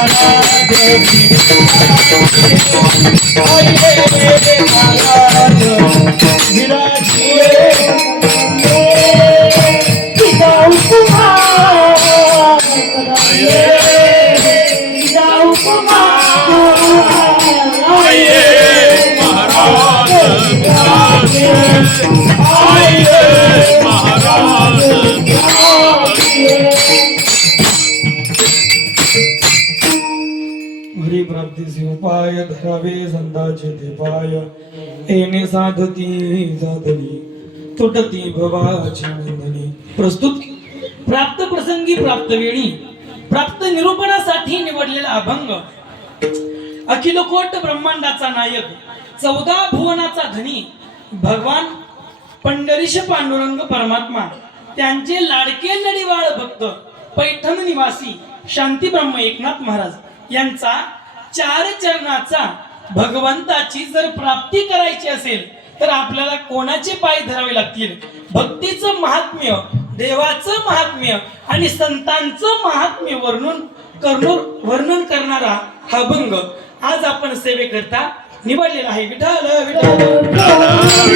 Maharaj, Maharaj, Maharaj, Maharaj, Maharaj, Maharaj, Maharaj, Maharaj, हरिप्राप्तीचे उपाय धरावे संदाचे ते पाय येणे साधती साधली तुटती भवाची नंदनी. प्रस्तुत प्राप्त प्रसंगी प्राप्त वेळी प्राप्त निरूपणासाठी निवडलेला अभंग. अखिल कोट ब्रह्मांडाचा नायक चौदा भुवनाचा धनी भगवान पंढरीश पांडुरंग परमात्मा त्यांचे लाडके लढीवाळ भक्त पैठण निवासी शांती ब्रह्म एकनाथ महाराज यांचा चार चरणाचा भगवंताची जर प्राप्ती करायची असेल तर आपल्याला कोणाचे पाय धरावे लागतील? भक्तीचं महात्म्य देवाचं महात्म्य आणि संतांचं महात्म्य वर्णन करणं वर्णन करणारा हा अभंग आज आपण सेवेकरता निवडलेला आहे. विठाल विठाल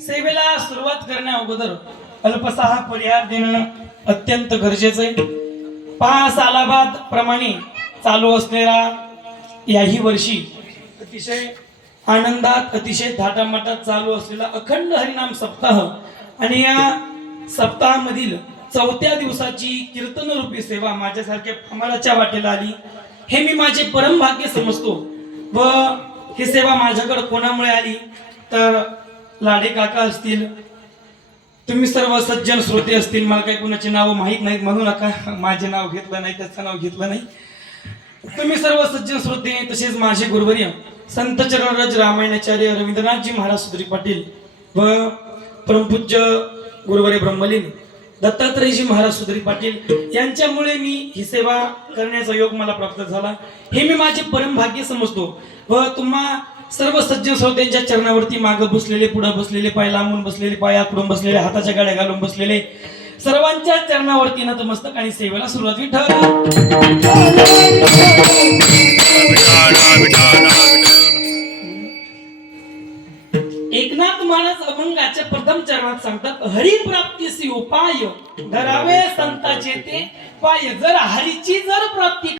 सेवेला सुरुवात करण्या अगोदर अल्पसा हा परिहार देणं अत्यंत गरजेचं आहे. पहा सालाबाद प्रमाणे चालू असलेला याही वर्षी अतिशय आनंदात अतिशय थाटामाटात चालू असलेला अखंड हरिनाम सप्ताह आणि या सप्ताहामधील चौथ्या दिवसाची कीर्तन रूपी सेवा माझ्यासारख्या अमराच्या वाटेला आली. हे मी माझे परम भाग्य समजतो व ही सेवा माझ्याकडे कोणामुळे आली? तर लाडे काका असतील तुम्ही सर्व सज्जन श्रोते असतील मला काही कुणाची नावं माहीत नाहीत म्हणू नका. माझे नाव घेतलं नाही त्याचं नाव घेतलं नाही. तुम्ही सर्व सज्जन श्रोते तसेच माझे गुरुवर्य संत चरणराज रामायणाचार्य रवींद्रनाथजी महाराज सुधरी पाटील व परमपूज्य गुरुवर्य ब्रह्मलीन दत्तात्रयजी महाराज सुधरी पाटील यांच्यामुळे मी ही सेवा करण्याचा योग मला प्राप्त झाला. हे मी माझे परम भाग्य समजतो व तुम्हा सर्व सज्जन श्रोत्यांच्या चरणावरती मागं बसलेले पुढे बसलेले पाय लांबून बसलेले पाय आकडून बसलेले हाताच्या गाड्या घालून बसलेले सर्वांच्या चरणावरती नतमस्तक आणि सेवेला सुरुवात एकनाथ महाराज अभंगाच्या प्रथम चरणात सांगतात हरिप्राप्तीसी उपाय धरावे संताचे ते पाय जर हरीची जर प्राप्ती